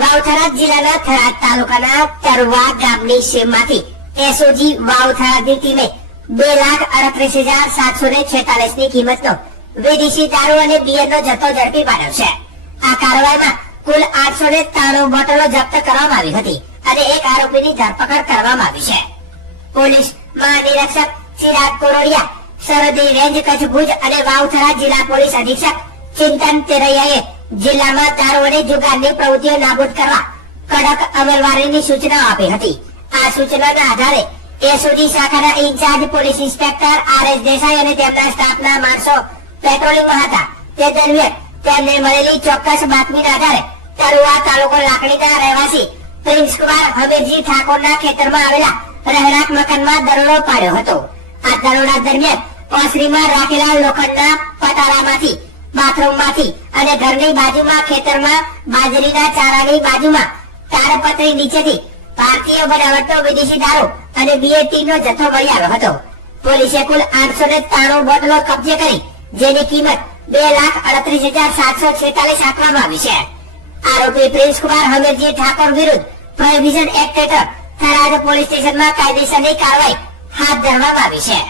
વાવથરા જિલ્લાના થરાદ તાલુકાના તરવા ગામની સીમમાંથી એસઓજી વાવથરાદની ટીમે બે લાખ અડત્રીસ હજાર સાતસો ને છેતાલીસની કિંમતનો વિદેશી દારૂ અને બિયરનો જથ્થો ઝડપી પાડ્યો છે. આ કાર્યવાહીમાં કુલ આઠસો ને ત્રાણું બોટલો જપ્ત કરવામાં આવી હતી અને એક આરોપીની ધરપકડ કરવામાં આવી છે. પોલીસ મહાનિરીક્ષક ચિરાગ કોરોડિયા, સરહદી રેન્જ કચ્છ ભુજ અને વાવથરા જિલ્લા પોલીસ અધિક્ષક ચિંતન તેરૈયાએ જિલ્લામાં ચાર વડે જુગારની પ્રવૃત્તિઓ નાબૂદ કરવા કડક અમલવારીની સૂચના આપી હતી. આ સૂચનાના આધારે એસઓજી શાખાના incharge police inspector R S Desai અને તેમના સ્ટાફના માણસો પેટ્રોલિંગમાં હતા. તે દરમિયાન તેમને મળેલી ચોક્કસ બાતમીના આધારે તરુવા તાલુકો લાકડીના રહેવાસી પ્રિન્સ કુમાર હમીરજી ઠાકોરના ખેતરમાં આવેલા રહેણાંક મકાનમાં દરોડો પાડ્યો હતો. આ દરોડા દરમિયાન ઓસરીમાં રાખેલા લોખંડના પટારામાંથી બાથરૂમમાંથી અને ઘરની બાજુમાં ખેતરમાં બાજરીના ચારાની બાજુમાં તારપત્રી નીચેથી ભારતીય બનાવટનો વિદેશી દારૂ અને બીએટી નો જથ્થો મળી આવ્યો હતો. પોલીસે કુલ આઠસો ને ત્રાણું બોટલો કબજે કરી, જેની કિંમત બે લાખ અડત્રીસ હજાર સાતસો છેતાલીસ આંકવામાં આવી છે. આરોપી પ્રિન્સ કુમાર હમીરજી ઠાકોર વિરુદ્ધ પ્રોહિબિશન એક્ટ હેઠળ થરાદ પોલીસ સ્ટેશનમાં કાયદેસરની કાર્યવાહી હાથ ધરવામાં આવી છે.